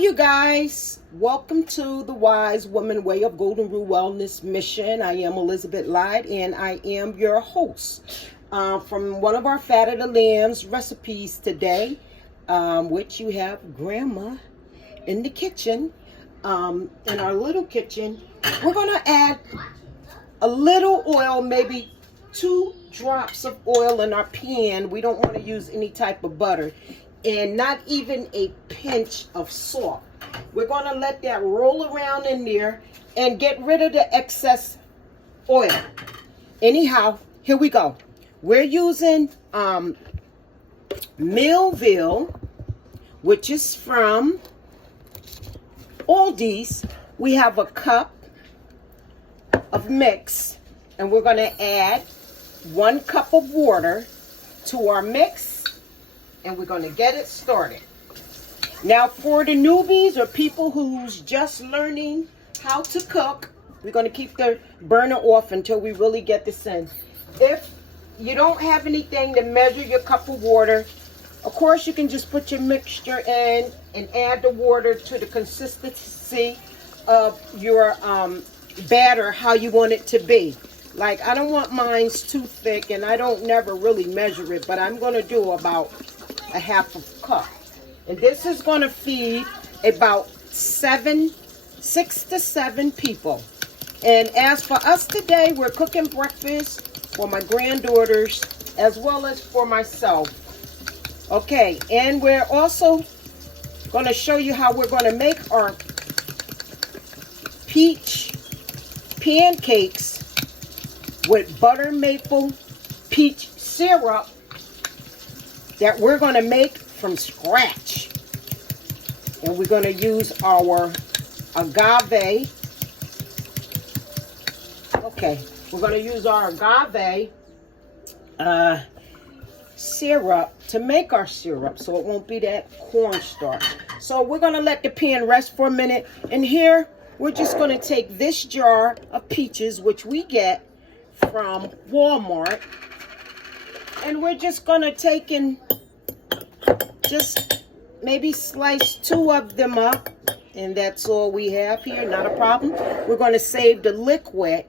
you guys, welcome to the Wise Woman Way of Golden Rule Wellness Mission. I am Elizabeth Lyde and I am your host from one of our Fat of the Lambs recipes today, which you have Grandma in the kitchen, in our little kitchen. We're going to add a little oil, maybe 2 drops of oil in our pan. We don't want to use any type of butter. And not even a pinch of salt. We're going to let that roll around in there and get rid of the excess oil. Anyhow, here we go. We're using Millville, which is from Aldi's. We have a cup of mix, and we're going to add 1 cup of water to our mix. And we're going to get it started. Now, for the newbies or people who's just learning how to cook, we're going to keep the burner off until we really get this in. If you don't have anything to measure your cup of water, of course you can just put your mixture in and add the water to the consistency of your batter, how you want it to be. Like, I don't want mine's too thick, and I don't never really measure it, but I'm going to do about a half a cup. And this is going to feed about 6 to 7 people. And as for us today, we're cooking breakfast for my granddaughters as well as for myself. Okay, and we're also going to show you how we're going to make our peach pancakes with butter maple peach syrup that we're going to make from scratch. And we're going to use our agave. Okay, we're going to use our agave syrup to make our syrup, so it won't be that cornstarch. So we're going to let the pan rest for a minute. And here, we're just going to take this jar of peaches, which we get from Walmart. And we're just going to take and just maybe slice 2 of them up. And that's all we have here, not a problem. We're going to save the liquid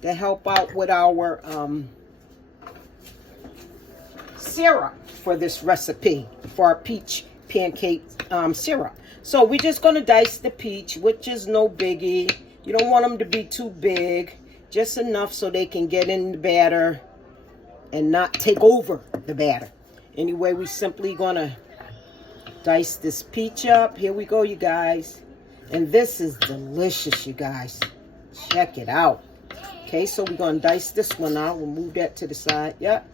to help out with our syrup for this recipe, for our peach pancake syrup. So we're just going to dice the peach, which is no biggie. You don't want them to be too big, just enough so they can get in the batter and not take over the batter. Anyway, we simply gonna dice this peach up. Here we go, you guys. And this is delicious, you guys. Check it out. Okay, so we're gonna dice this one out. We'll move that to the side. Yep.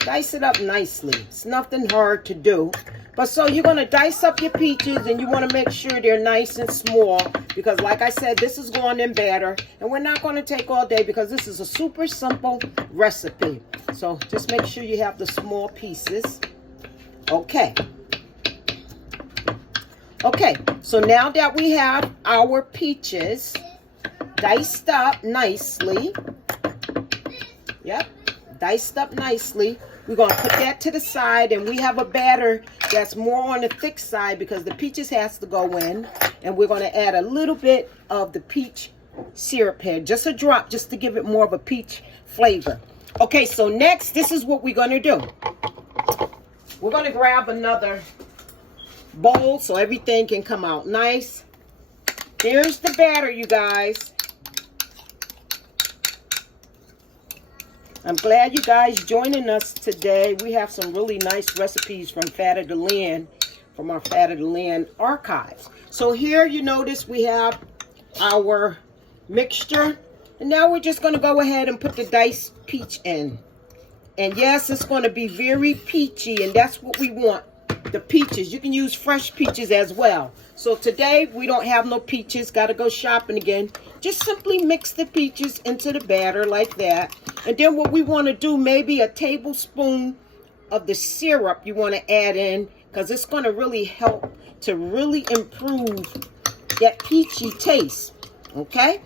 Dice it up nicely. It's nothing hard to do. But so you're gonna dice up your peaches, and you want to make sure they're nice and small, because like I said, this is going in batter, and we're not going to take all day because this is a super simple recipe. So just make sure you have the small pieces. Okay, so now that we have our peaches diced up nicely, yep, diced up nicely, we're going to put that to the side, and we have a batter that's more on the thick side because the peaches has to go in. And we're going to add a little bit of the peach syrup here, just a drop, just to give it more of a peach flavor. Okay, so next, this is what we're going to do. We're going to grab another bowl so everything can come out nice. Here's the batter, you guys. I'm glad you guys joining us today. We have some really nice recipes from Fat of the Land, from our Fat of the Land archives. So here you notice we have our mixture. And now we're just going to go ahead and put the diced peach in. And yes, it's going to be very peachy, and that's what we want, the peaches. You can use fresh peaches as well. So today we don't have no peaches, got to go shopping again. Just simply mix the peaches into the batter like that. And then what we want to do, maybe a tablespoon of the syrup you want to add in, because it's going to really help to really improve that peachy taste. Okay?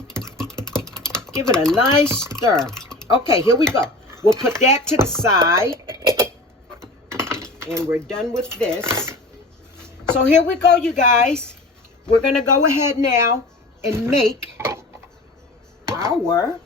Give it a nice stir. Okay, here we go. We'll put that to the side. And we're done with this. So here we go, you guys. We're going to go ahead now and make our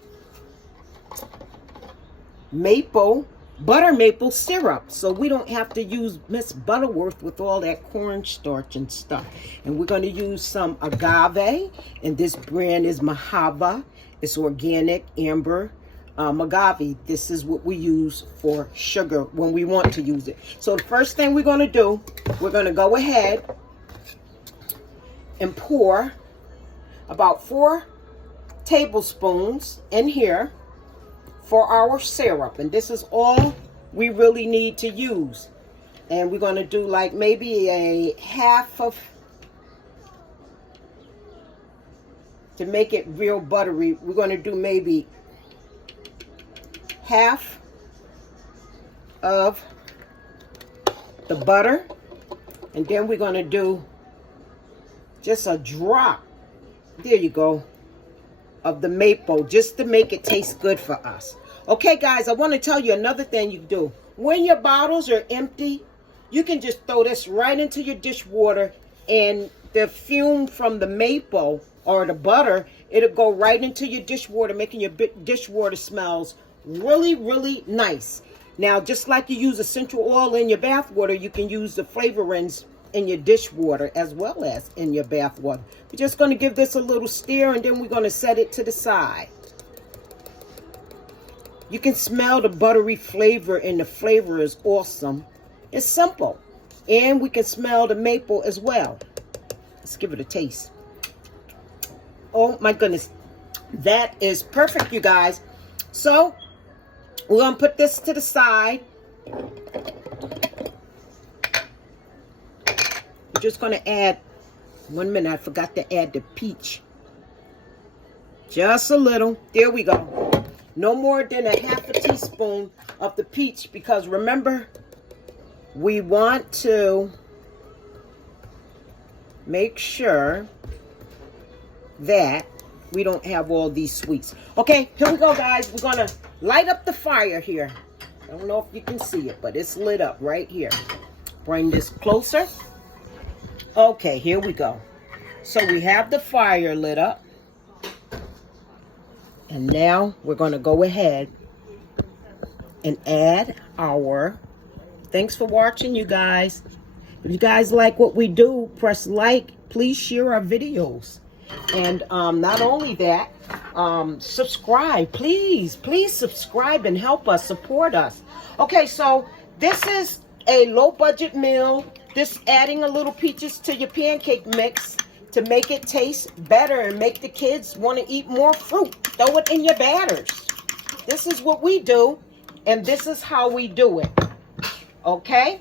butter maple syrup, so we don't have to use Miss Butterworth with all that cornstarch and stuff. And we're going to use some agave, and this brand is Mahava. It's organic amber agave. This is what we use for sugar when we want to use it. So the first thing we're going to do, we're going to go ahead and pour about 4 tablespoons in here for our syrup, and this is all we really need to use. And we're going to do like maybe a half of, to make it real buttery, we're going to do maybe half of the butter, and then we're going to do just a drop, there you go, of the maple, just to make it taste good for us. Okay, guys, I want to tell you another thing you do. When your bottles are empty, you can just throw this right into your dishwater, and the fume from the maple or the butter, it'll go right into your dishwater, making your dishwater smells really, really nice. Now, just like you use essential oil in your bath water, you can use the flavorings in your dishwater as well as in your bath water. We're just going to give this a little stir, and then we're going to set it to the side. You can smell the buttery flavor, and the flavor is awesome. It's simple. And we can smell the maple as well. Let's give it a taste. Oh my goodness. That is perfect, you guys. So we're going to put this to the side. We're just going to add, 1 minute, I forgot to add the peach. Just a little. There we go. No more than a half a teaspoon of the peach, because remember, we want to make sure that we don't have all these sweets. Okay, here we go, guys. We're going to light up the fire here. I don't know if you can see it, but it's lit up right here. Bring this closer. Okay, here we go. So we have the fire lit up. And now we're going to go ahead and add our, thanks for watching, you guys. If you guys like what we do, press like. Please share our videos. And not only that, subscribe. Please subscribe and help us, support us. Okay, so this is a low budget meal. This adding a little peaches to your pancake mix to make it taste better and make the kids want to eat more fruit. Throw it in your batters. This is what we do, and this is how we do it. Okay?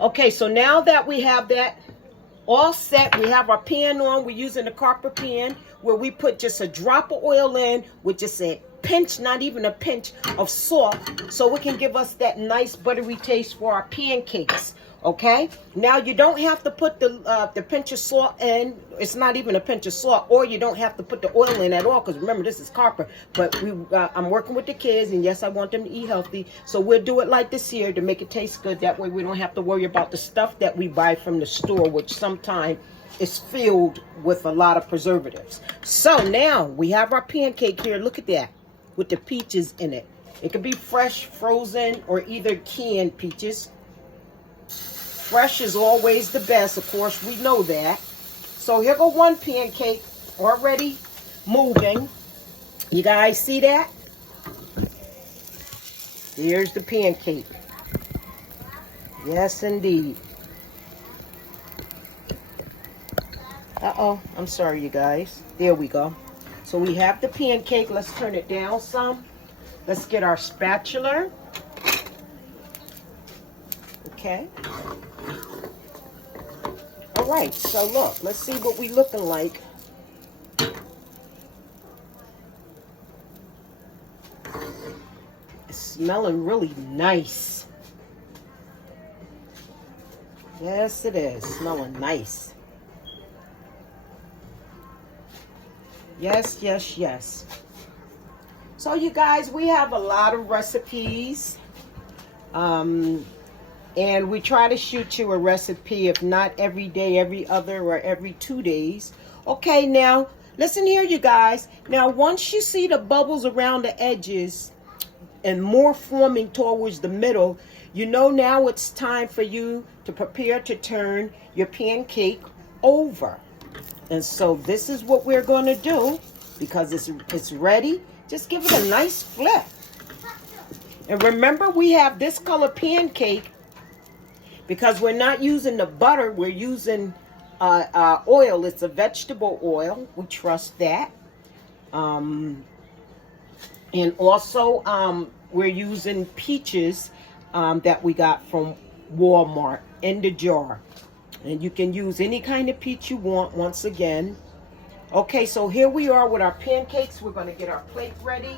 Okay, so now that we have that all set, we have our pan on. We're using a copper pan where we put just a drop of oil in with just a pinch, not even a pinch, of salt, so it can give us that nice buttery taste for our pancakes. Okay, now you don't have to put the pinch of salt in. It's not even a pinch of salt, or you don't have to put the oil in at all, because remember, this is copper. But I'm working with the kids, and yes, I want them to eat healthy, so we'll do it like this here to make it taste good. That way we don't have to worry about the stuff that we buy from the store, which sometimes is filled with a lot of preservatives. So now we have our pancake here. Look at that, with the peaches in it. It could be fresh, frozen, or either canned peaches. Fresh is always the best, of course, we know that. So here go one pancake already moving. You guys see that? Here's the pancake. Yes, indeed. Uh-oh, I'm sorry, you guys. There we go. So we have the pancake. Let's turn it down some. Let's get our spatula. Okay. All right, so look, let's see what we looking like. It's smelling really nice. Yes, it is. Smelling nice. Yes, yes, yes. So you guys, we have a lot of recipes. And we try to shoot you a recipe, if not every day, every other, or every 2 days. Okay, now, listen here, you guys. Now, once you see the bubbles around the edges and more forming towards the middle, you know now it's time for you to prepare to turn your pancake over. And so this is what we're going to do because it's ready. Just give it a nice flip. And remember, we have this color pancake because we're not using the butter. We're using oil. It's a vegetable oil. We trust that. And also, we're using peaches that we got from Walmart in the jar. And you can use any kind of peach you want once again. Okay, so here we are with our pancakes. We're going to get our plate ready.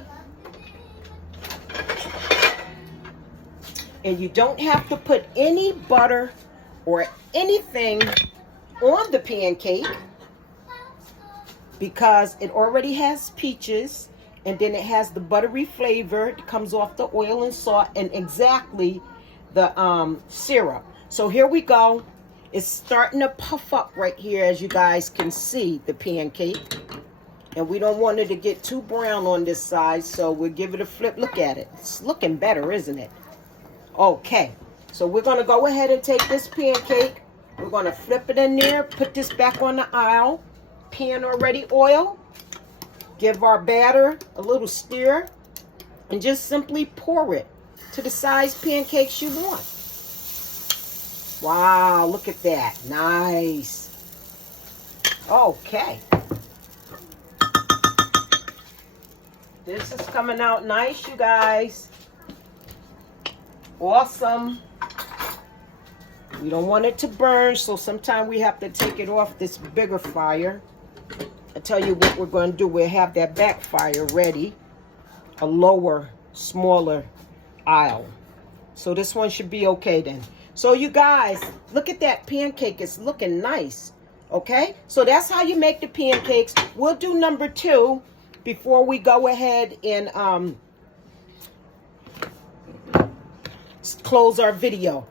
And you don't have to put any butter or anything on the pancake because it already has peaches, and then it has the buttery flavor. It comes off the oil and salt and exactly the syrup. So here we go. It's starting to puff up right here, as you guys can see, the pancake. And we don't want it to get too brown on this side, so we'll give it a flip. Look at it. It's looking better, isn't it? Okay, so we're going to go ahead and take this pancake. We're going to flip it in there, put this back on the aisle. Pan already oil. Give our batter a little stir. And just simply pour it to the size pancakes you want. Wow, look at that. Nice. Okay. This is coming out nice, you guys. Awesome. We don't want it to burn, so sometimes we have to take it off this bigger fire. I tell you what we're going to do. We'll have that back fire ready. A lower, smaller aisle. So this one should be okay then. So you guys, look at that pancake. It's looking nice. Okay? So that's how you make the pancakes. We'll do number 2 before we go ahead and close our video.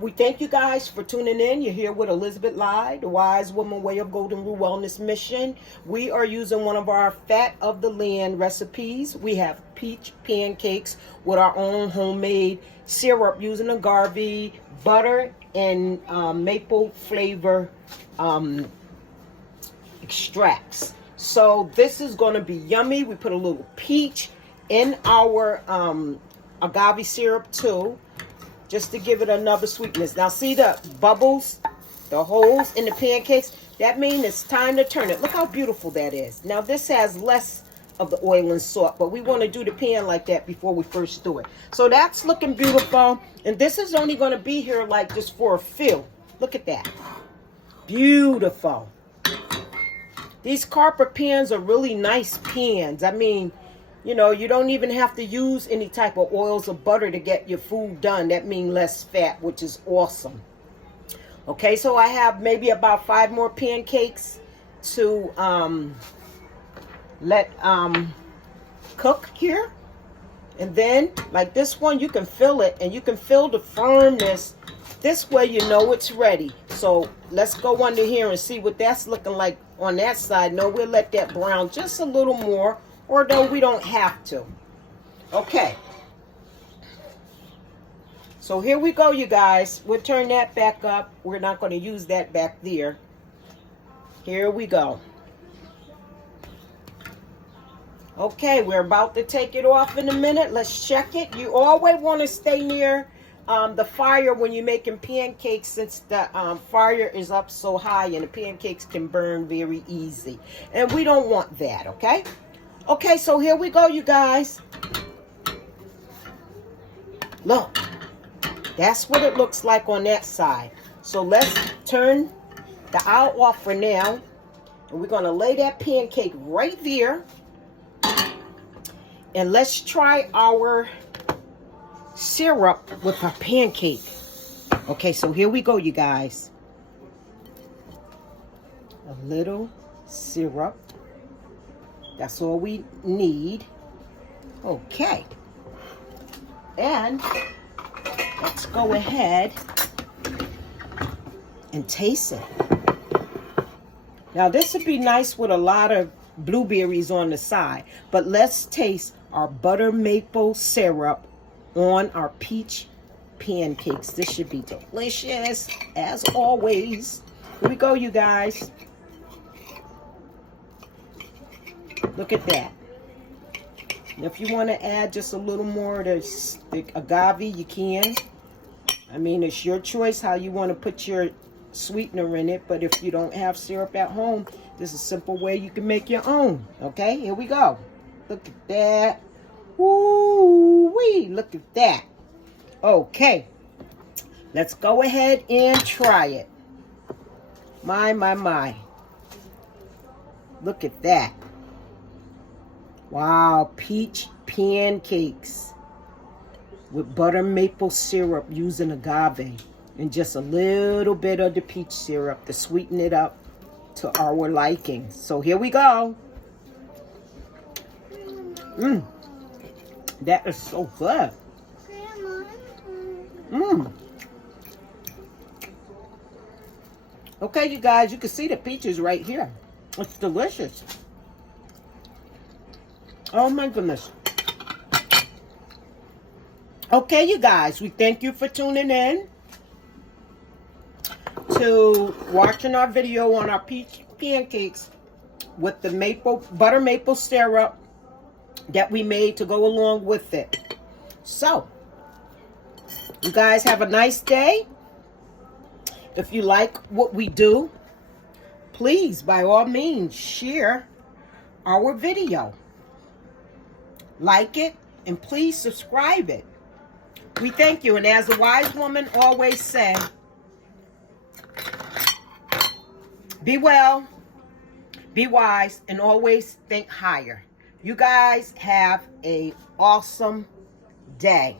We thank you guys for tuning in. You're here with Elizabeth Lai, the Wise Woman Way of Golden Rule Wellness Mission. We are using one of our fat of the land recipes. We have peach pancakes with our own homemade syrup using agave, butter, and maple flavor extracts. So this is going to be yummy. We put a little peach in our agave syrup too, just to give it another sweetness. Now see the bubbles, the holes in the pancakes? That means it's time to turn it. Look how beautiful that is. Now this has less of the oil and salt, but we want to do the pan like that before we first do it. So that's looking beautiful. And this is only going to be here like just for a few. Look at that. Beautiful. These copper pans are really nice pans. I mean, you know, you don't even have to use any type of oils or butter to get your food done. That means less fat, which is awesome. Okay, so I have maybe about 5 more pancakes to let cook here. And then, like this one, you can feel it, and you can feel the firmness. This way you know it's ready. So let's go under here and see what that's looking like on that side. No, we'll let that brown just a little more, although we don't have to. Okay. So here we go, you guys. We'll turn that back up. We're not going to use that back there. Here we go. Okay, we're about to take it off in a minute. Let's check it. You always want to stay near the fire when you're making pancakes, since the fire is up so high and the pancakes can burn very easy. And we don't want that, okay? Okay, so here we go, you guys. Look, that's what it looks like on that side. So let's turn the aisle off for now. And we're going to lay that pancake right there. And let's try our syrup with our pancake. Okay, so here we go, you guys. A little syrup. That's all we need. Okay. And let's go ahead and taste it. Now this would be nice with a lot of blueberries on the side, but let's taste our butter maple syrup on our peach pancakes. This should be delicious as always. Here we go, you guys. Look at that. If you want to add just a little more of the agave, you can. I mean, it's your choice how you want to put your sweetener in it, but if you don't have syrup at home, there's a simple way you can make your own. Okay, here we go. Look at that. Woo-wee, look at that. Okay, let's go ahead and try it. My. Look at that. Wow, peach pancakes with butter maple syrup using agave and just a little bit of the peach syrup to sweeten it up to our liking. So here we go. That is so good. Okay, you guys, you can see the peaches right here. It's delicious. Oh my goodness. Okay, you guys, we thank you for tuning in to watching our video on our peach pancakes with the butter maple syrup that we made to go along with it. So, you guys have a nice day. If you like what we do, please, by all means, share our video. Like it, and please subscribe it. We thank you. And as a wise woman always said, be well, be wise, and always think higher. You guys have an awesome day.